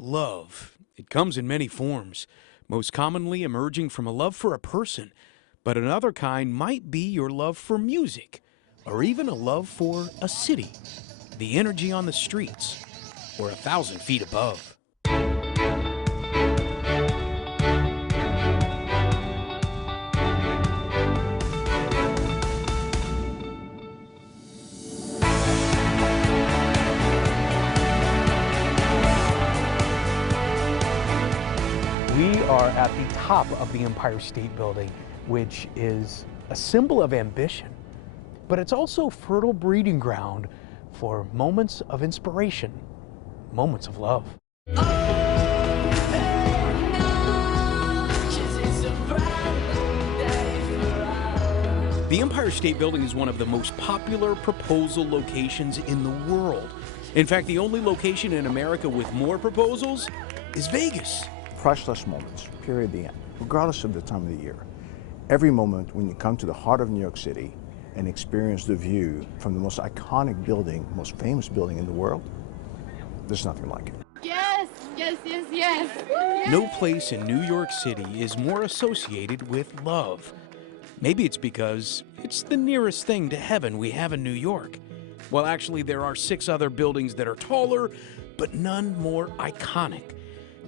Love. It comes in many forms, most commonly emerging from a love for a person, but another kind might be your love for music, or even a love for a city, the energy on the streets, or 1,000 feet above. We are at the top of the Empire State Building, which is a symbol of ambition, but it's also fertile breeding ground for moments of inspiration, moments of love. The Empire State Building is one of the most popular proposal locations in the world. In fact, the only location in America with more proposals is Vegas. Priceless moments, period, the end, regardless of the time of the year. Every moment when you come to the heart of New York City and experience the view from the most iconic building, most famous building in the world, there's nothing like it. Yes, yes, yes, yes. No place in New York City is more associated with love. Maybe it's because it's the nearest thing to heaven we have in New York. Well, actually, there are 6 other buildings that are taller, but none more iconic.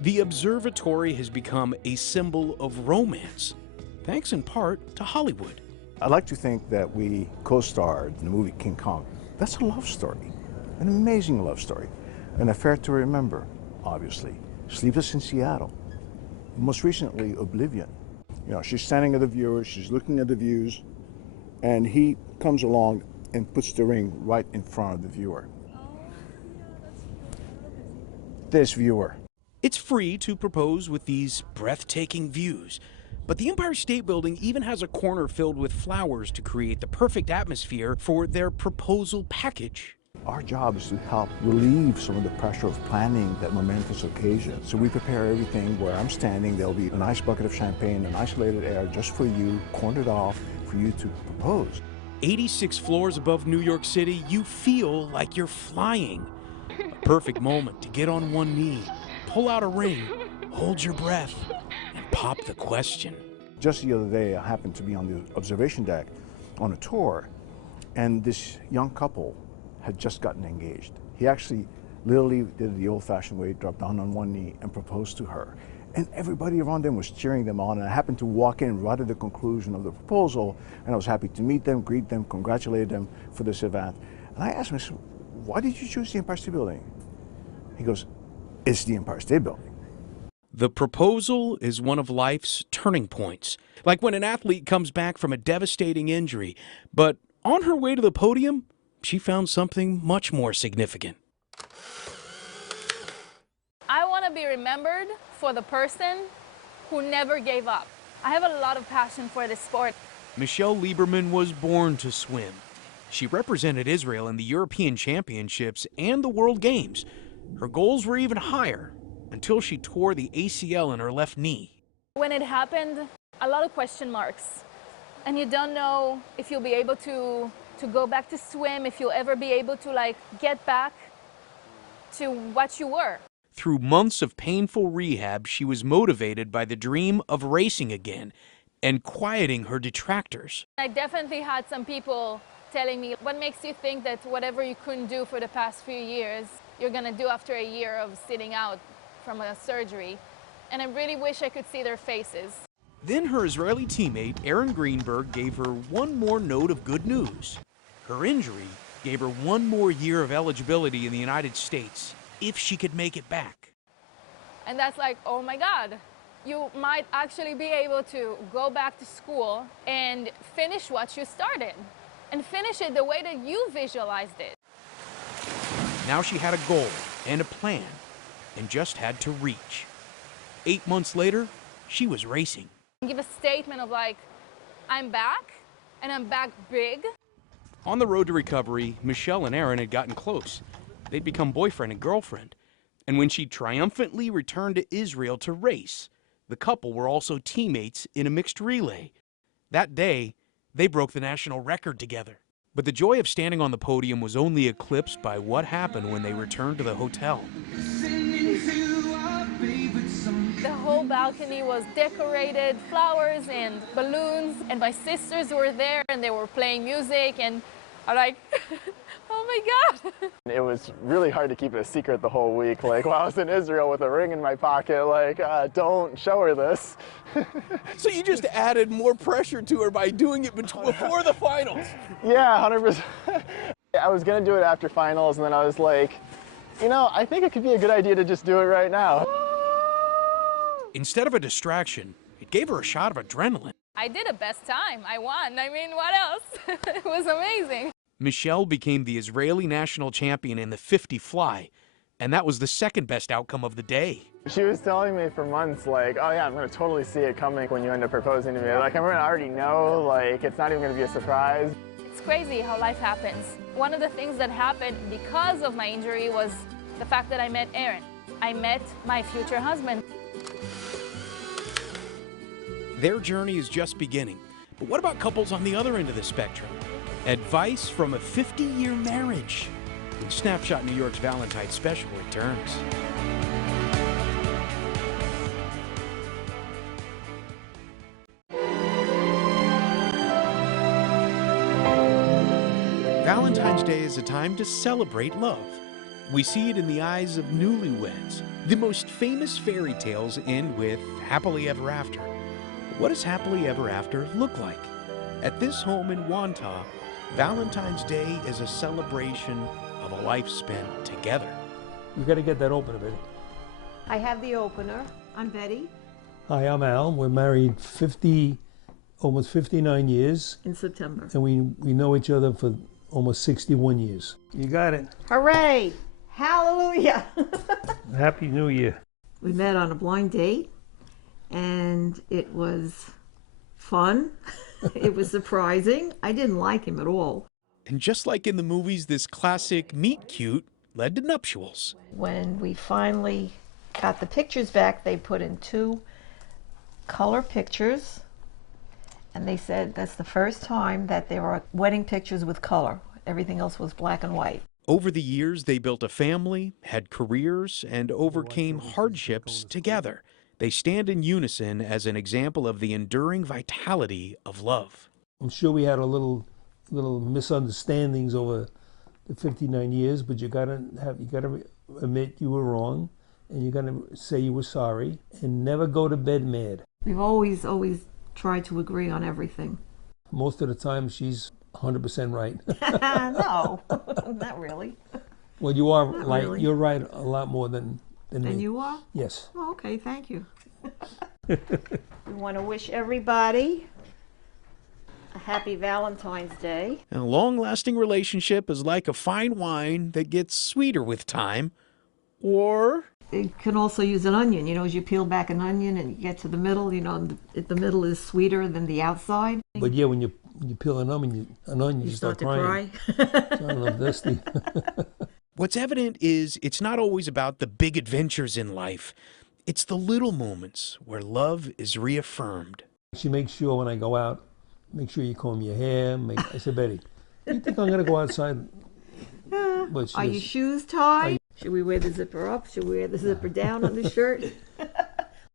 The observatory has become a symbol of romance, thanks in part to Hollywood. I'd like to think that we co-starred in the movie King Kong. That's a love story, an amazing love story, an affair to remember, obviously. Sleepless in Seattle, most recently Oblivion. You know, she's standing at the viewers, she's looking at the views, and he comes along and puts the ring right in front of the viewer. This viewer. It's free to propose with these breathtaking views, but the Empire State Building even has a corner filled with flowers to create the perfect atmosphere for their proposal package. Our job is to help relieve some of the pressure of planning that momentous occasion. So we prepare everything. Where I'm standing, there'll be a nice bucket of champagne, an isolated air just for you, cornered off for you to propose. 86 floors above New York City, you feel like you're flying. A perfect moment to get on one knee, pull out a ring, hold your breath, and pop the question. Just the other day, I happened to be on the observation deck on a tour, and this young couple had just gotten engaged. He actually literally did it the old-fashioned way, dropped down on one knee and proposed to her. And everybody around them was cheering them on, and I happened to walk in right at the conclusion of the proposal, and I was happy to meet them, greet them, congratulate them for this event. And I asked him, I said, why did you choose the Empire State Building? He goes, it's the Empire State Building. The proposal is one of life's turning points, like when an athlete comes back from a devastating injury, but on her way to the podium, she found something much more significant. I want to be remembered for the person who never gave up. I have a lot of passion for this sport. Michelle Lieberman was born to swim. She represented Israel in the European Championships and the World Games. Her goals were even higher until she tore the ACL in her left knee. When it happened, a lot of question marks. And you don't know if you'll be able to go back to swim, if you'll ever be able to get back to what you were. Through months of painful rehab, she was motivated by the dream of racing again and quieting her detractors. I definitely had some people telling me, what makes you think that whatever you couldn't do for the past few years, you're going to do after a year of sitting out from a surgery? And I really wish I could see their faces. Then her Israeli teammate, Aaron Greenberg, gave her one more note of good news. Her injury gave her one more year of eligibility in the United States, if she could make it back. And that's like, oh my God, you might actually be able to go back to school and finish what you started, and finish it the way that you visualized it. Now she had a goal and a plan, and just had to reach. 8 months later, she was racing. Give a statement of I'm back, and I'm back big. On the road to recovery, Michelle and Aaron had gotten close. They'd become boyfriend and girlfriend. And when she triumphantly returned to Israel to race, the couple were also teammates in a mixed relay. That day, they broke the national record together. But the joy of standing on the podium was only eclipsed by what happened when they returned to the hotel. balcony was decorated, flowers and balloons, and my sisters were there and they were playing music, and I'm like, oh my God. It was really hard to keep it a secret the whole week. Like, while I was in Israel with a ring in my pocket, like, don't show her this. So you just added more pressure to her by doing it before the finals. Yeah, 100%. I was gonna do it after finals, and then I was like, you know, I think it could be a good idea to just do it right now. Instead of a distraction, it gave her a shot of adrenaline. I did a best time. I won. I mean, what else? It was amazing. Michelle became the Israeli national champion in the 50 fly, and that was the second best outcome of the day. She was telling me for months, like, oh yeah, I'm gonna totally see it coming when you end up proposing to me. Like, I'm gonna already know, like, it's not even gonna be a surprise. It's crazy how life happens. One of the things that happened because of my injury was the fact that I met Aaron. I met my future husband. Their journey is just beginning. But what about couples on the other end of the spectrum? Advice from a 50-year marriage. When Snapshot New York's Valentine special returns. Valentine's Day is a time to celebrate love. We see it in the eyes of newlyweds. The most famous fairy tales end with happily ever after. What does happily ever after look like? At this home in Wantagh, Valentine's Day is a celebration of a life spent together. You got to get that opener, Betty. I have the opener. I'm Betty. Hi, I'm Al. We're married almost 59 years, In September. and we know each other for almost 61 years. You got it. Hooray! Hallelujah! Happy New Year. We met on a blind date, and it was fun. It was surprising. I didn't like him at all. And just like in the movies, this classic meet cute led to nuptials. When we finally got the pictures back, they put in 2 color pictures, and they said that's the first time that there were wedding pictures with color. Everything else was black and white. Over the years, they built a family, had careers, and overcame hardships together. They stand in unison as an example of the enduring vitality of love. I'm sure we had a little misunderstandings over the 59 years, but you gotta admit you were wrong, and you gotta say you were sorry, and never go to bed mad. We've always tried to agree on everything. Most of the time, she's 100% right. No, not really. Well, you are Not like really. you're right a lot more than me. And you are? Yes. Oh, okay, thank you. We want to wish everybody a happy Valentine's Day. And a long-lasting relationship is like a fine wine that gets sweeter with time, or... You can also use an onion. You know, as you peel back an onion and you get to the middle, you know, the middle is sweeter than the outside. But yeah, when you peel an onion, you start to crying. cry. So I don't know if that's the... What's evident is it's not always about the big adventures in life. It's the little moments where love is reaffirmed. She makes sure when I go out, make sure you comb your hair. I said, Betty, do you think I'm going to go outside? But Are your shoes tied? Should we wear the zipper up? Should we wear the zipper down on the shirt?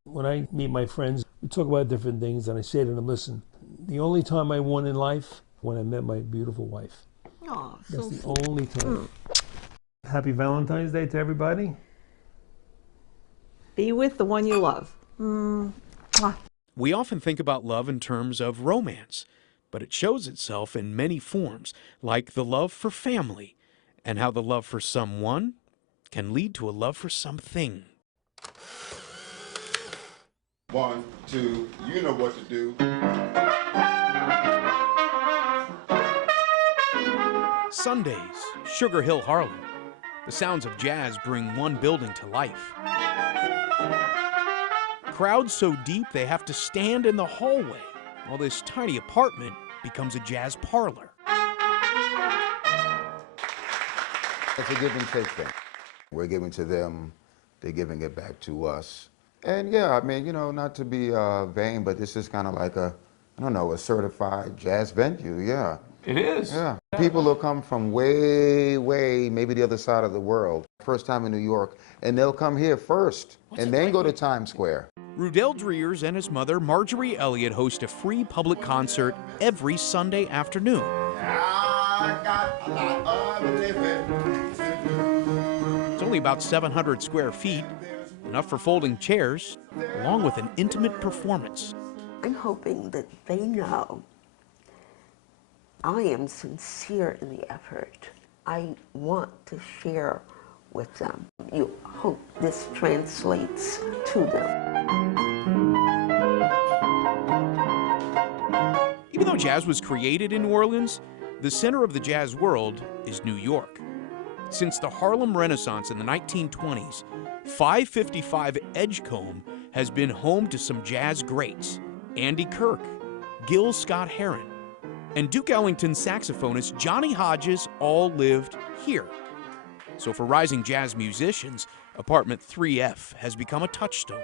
When I meet my friends, we talk about different things, and I say to them, listen, the only time I won in life, when I met my beautiful wife. Oh, That's so the sweet. only time. Happy Valentine's Day to everybody. Be with the one you love. Mwah. We often think about love in terms of romance, but it shows itself in many forms, like the love for family, and how the love for someone can lead to a love for something. 1, 2, you know what to do. Sundays, Sugar Hill, Harlem. The sounds of jazz bring one building to life. Crowds so deep they have to stand in the hallway, while this tiny apartment becomes a jazz parlor. It's a give and take thing. We're giving to them, they're giving it back to us. And yeah, I mean, you know, not to be vain, but this is kind of like a certified jazz venue, yeah. It is. Yeah. People will come from way, maybe the other side of the world. First time in New York, and they'll come here first, and then go to Times Square. Rudell Dreers and his mother, Marjorie Elliott, host a free public concert every Sunday afternoon. It's only about 700 square feet, enough for folding chairs, along with an intimate performance. I'm hoping that they know I am sincere in the effort. I want to share with them. You hope this translates to them. Even though jazz was created in New Orleans, the center of the jazz world is New York. Since the Harlem Renaissance in the 1920s, 555 Edgecombe has been home to some jazz greats. Andy Kirk, Gil Scott-Heron, and Duke Ellington saxophonist Johnny Hodges all lived here. So for rising jazz musicians, apartment 3F has become a touchstone.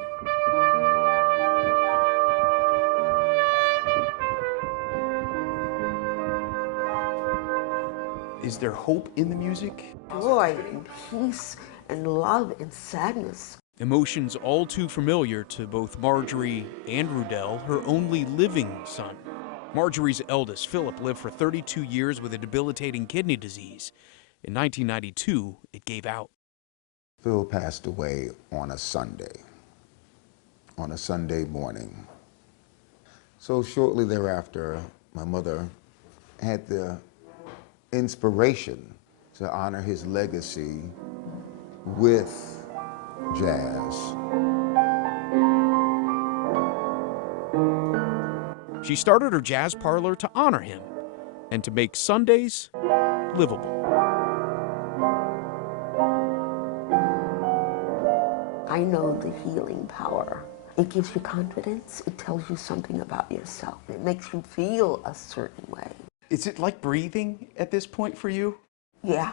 Is there hope in the music? Joy and peace and love and sadness. Emotions all too familiar to both Marjorie and Rudell, her only living son. Marjorie's eldest, Philip, lived for 32 years with a debilitating kidney disease. In 1992, it gave out. Phil passed away on a Sunday morning. So shortly thereafter, my mother had the inspiration to honor his legacy with jazz. She started her jazz parlor to honor him and to make Sundays livable. I know the healing power. It gives you confidence. It tells you something about yourself. It makes you feel a certain way. Is it like breathing at this point for you? Yeah.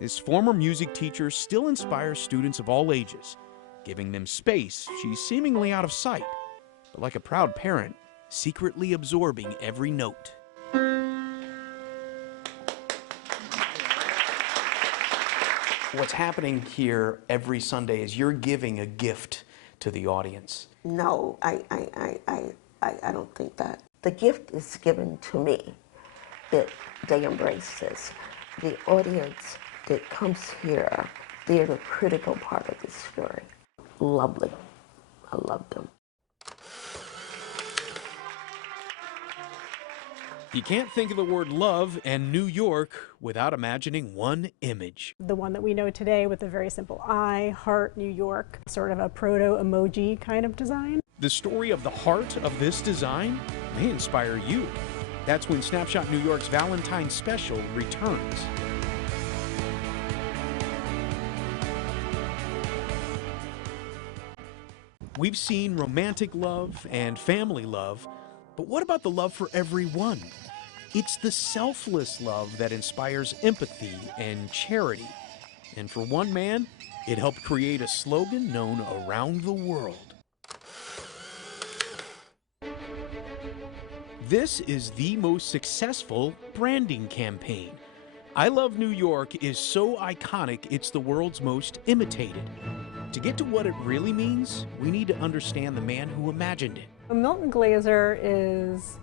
This former music teacher still inspires students of all ages, giving them space. She's seemingly out of sight, but like a proud parent, secretly absorbing every note. What's happening here every Sunday is you're giving a gift to the audience. No, I don't think that. The gift is given to me, that they embrace this. The audience that comes here, they're the critical part of this story. Lovely. I love them. You can't think of the word love and New York without imagining one image. The one that we know today with a very simple I, heart, New York, sort of a proto-emoji kind of design. The story of the heart of this design may inspire you. That's when Snapshot New York's Valentine special returns. We've seen romantic love and family love, but what about the love for everyone? It's the selfless love that inspires empathy and charity. And for one man, it helped create a slogan known around the world. This is the most successful branding campaign. I Love New York is so iconic, it's the world's most imitated. To get to what it really means, we need to understand the man who imagined it. Milton Glaser is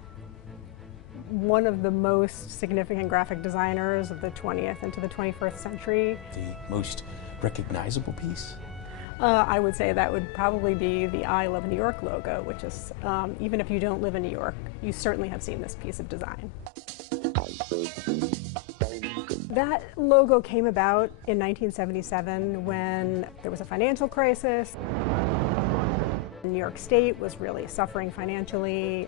one of the most significant graphic designers of the 20th into the 21st century. The most recognizable piece? I would say that would probably be the I Love New York logo, which is, even if you don't live in New York, you certainly have seen this piece of design. That logo came about in 1977 when there was a financial crisis. New York State was really suffering financially.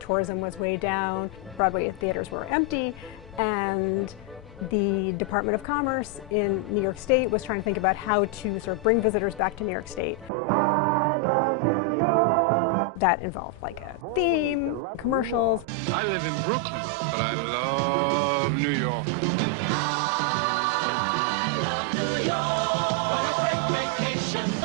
Tourism was way down. Broadway theaters were empty, and the Department of Commerce in New York State was trying to think about how to sort of bring visitors back to New York State. That involved like a theme, commercials. I live in Brooklyn, but I love New York.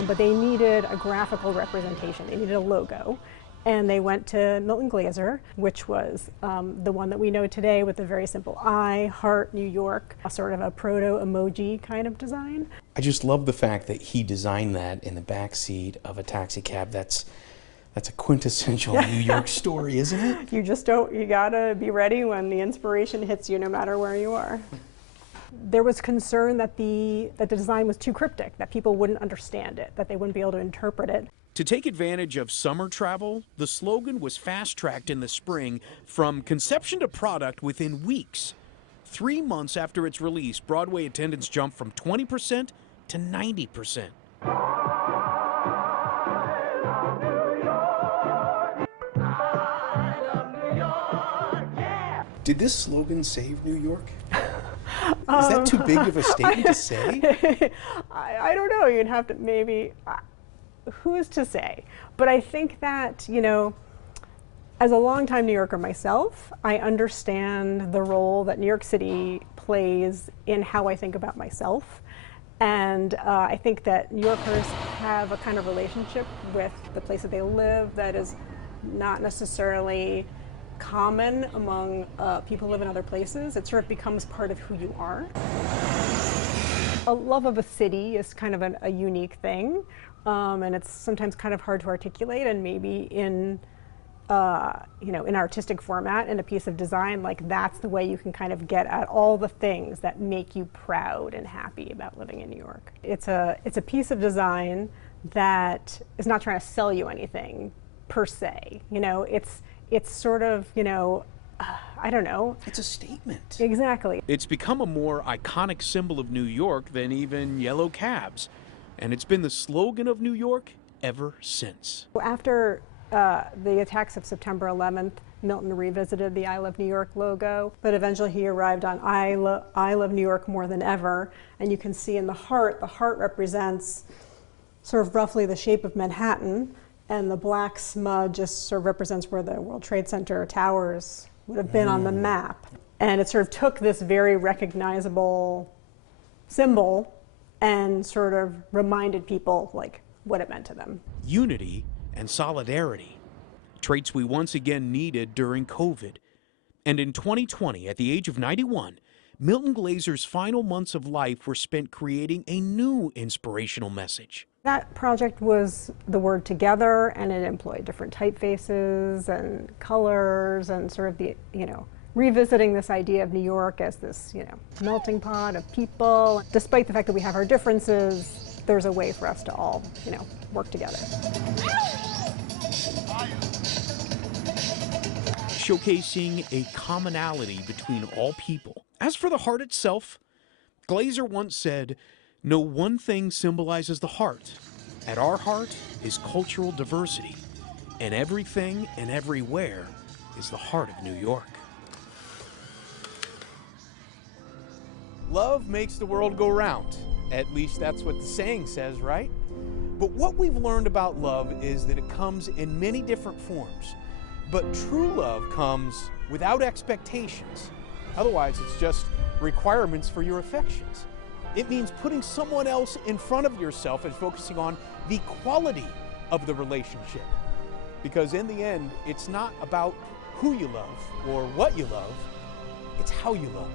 But they needed a graphical representation. They needed a logo. And they went to Milton Glaser, which was the one that we know today with the very simple I, heart, New York, a sort of a proto-emoji kind of design. I just love the fact that he designed that in the back seat of a taxi cab. That's a quintessential New York story, isn't it? You gotta be ready when the inspiration hits you no matter where you are. There was concern that the design was too cryptic, that people wouldn't understand it, that they wouldn't be able to interpret it. To take advantage of summer travel, the slogan was fast-tracked in the spring from conception to product within weeks. 3 months after its release, Broadway attendance jumped from 20% to 90%. Did this slogan save New York? Is that too big of a statement to say? I don't know. You'd have to maybe. Who's to say? But I think that, you know, as a longtime New Yorker myself, I understand the role that New York City plays in how I think about myself. And I think that New Yorkers have a kind of relationship with the place that they live that is not necessarily common among people who live in other places. It sort of becomes part of who you are. A love of a city is kind of a unique thing, and it's sometimes kind of hard to articulate, and maybe in in artistic format, in a piece of design, like that's the way you can kind of get at all the things that make you proud and happy about living in New York. It's a piece of design that is not trying to sell you anything per se. You know, it's sort of, I don't know. It's a statement. Exactly. It's become a more iconic symbol of New York than even yellow cabs. And it's been the slogan of New York ever since. After the attacks of September 11th, Milton revisited the I Love New York logo, but eventually he arrived on I Love New York more than ever. And you can see in the heart represents sort of roughly the shape of Manhattan, and the black smudge just sort of represents where the World Trade Center towers would have been on the map. And it sort of took this very recognizable symbol and sort of reminded people like what it meant to them. Unity and solidarity, traits we once again needed during COVID. And in 2020, at the age of 91, Milton Glaser's final months of life were spent creating a new inspirational message. That project was the word together, and it employed different typefaces and colors and sort of the, revisiting this idea of New York as this, melting pot of people. Despite the fact that we have our differences, there's a way for us to all, work together. Showcasing a commonality between all people. As for the heart itself, Glaser once said, "No one thing symbolizes the heart. At our heart is cultural diversity, and everything and everywhere is the heart of New York." Love makes the world go round. At least that's what the saying says, right? But what we've learned about love is that it comes in many different forms. But true love comes without expectations. Otherwise, it's just requirements for your affections. It means putting someone else in front of yourself and focusing on the quality of the relationship. Because in the end, it's not about who you love or what you love, it's how you love.